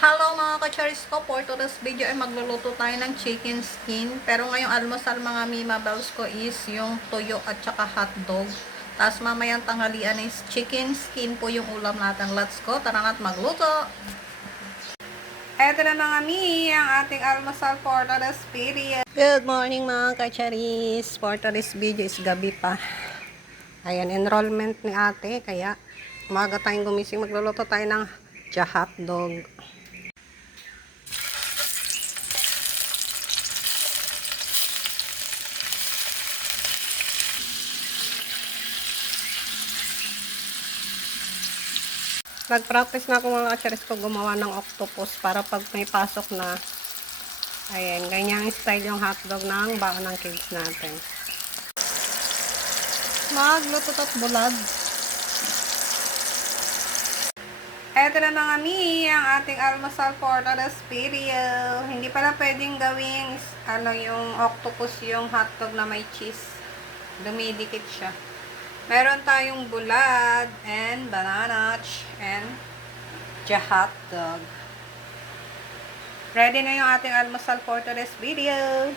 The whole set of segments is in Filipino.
Hello mga ka-charis ko, for today's video ay magluluto tayo ng chicken skin. Pero ngayong almusal mga mima bells ko is yung tuyo at saka hotdog. Tapos mamayang tanghalian is chicken skin po yung ulam natin. Let's go, tara na't magluto! Eto na mga mi, ang ating almusal for today's video. Good morning mga ka-charis. For today's video is gabi pa. Ayan, enrollment ni ate, kaya umaga tayong gumising. Magluluto tayo ng hotdog. Nag-practice na ako mga kacharis ko gumawa ng octopus para pag may pasok na, ayan, ganyang style yung hotdog ng baon ng kids natin. Magluto at bulag. Eto na mga mi, ang ating almusal for today's video. Hindi pala pwedeng gawing yung octopus yung hotdog na may cheese. Dumidikit siya. Meron tayong bulad and banana and hotdog. Ready na yung ating almusal for today's video.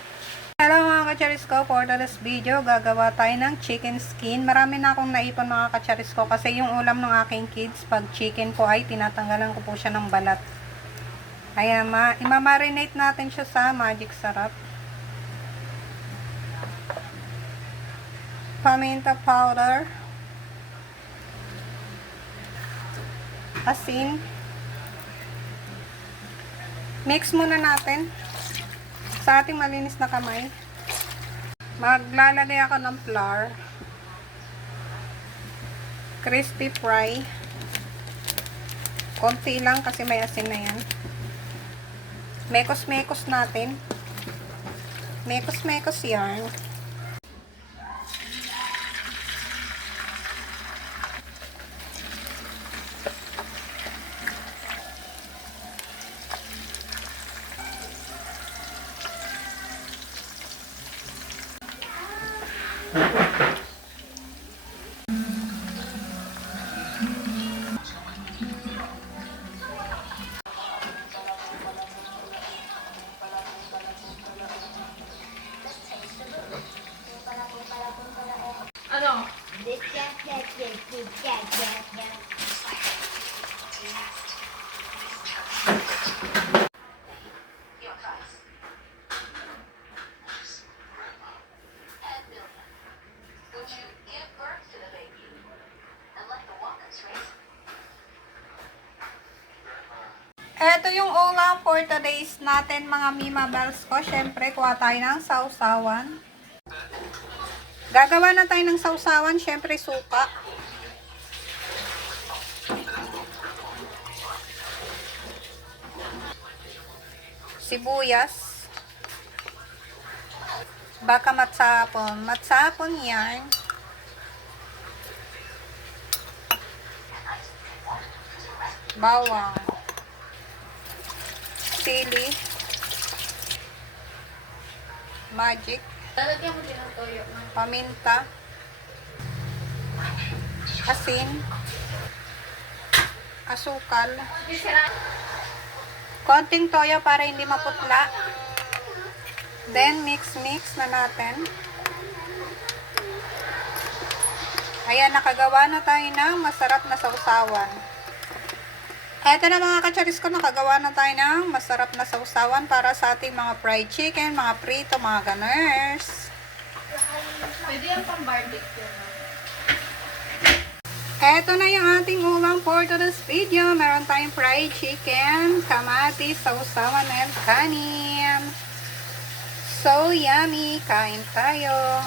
Hello mga kacharis ko, for today's video gagawa tayo ng chicken skin. Marami na akong naipon mga kacharis ko kasi yung ulam ng aking kids pag chicken po ay tinatanggalan ko po siya ng balat. Ayan, imamarinate natin siya sa magic sarap. Paminta powder, asin, mix muna natin sa ating malinis na kamay. Maglalagay ako ng flour, crispy fry, konti lang kasi may asin na yan. Mekos-mekos natin, mekos-mekos yan. Ano? Ito yung ulam for today's natin mga mima bells ko. Syempre, kuha tayo ng sausawan. Gagawa na tayo ng sausawan. Syempre, suka. Sibuyas. Baka matsapon. Matsapon yan. Bawang. Sili, magic, paminta, asin, asukal, konting toyo para hindi maputla. Then mix na natin. Ayan, nakagawa na tayo ng masarap na sausawan. Eto na mga kacharis ko, nakagawa na tayo ng masarap na sausawan para sa ating mga fried chicken, mga prito, mga ganers. Pwede yan pang barbecue. Eto na yung ating ulam for today's video. Meron tayong fried chicken, kamatis, sausawan, and kanin. So yummy! Kain tayo!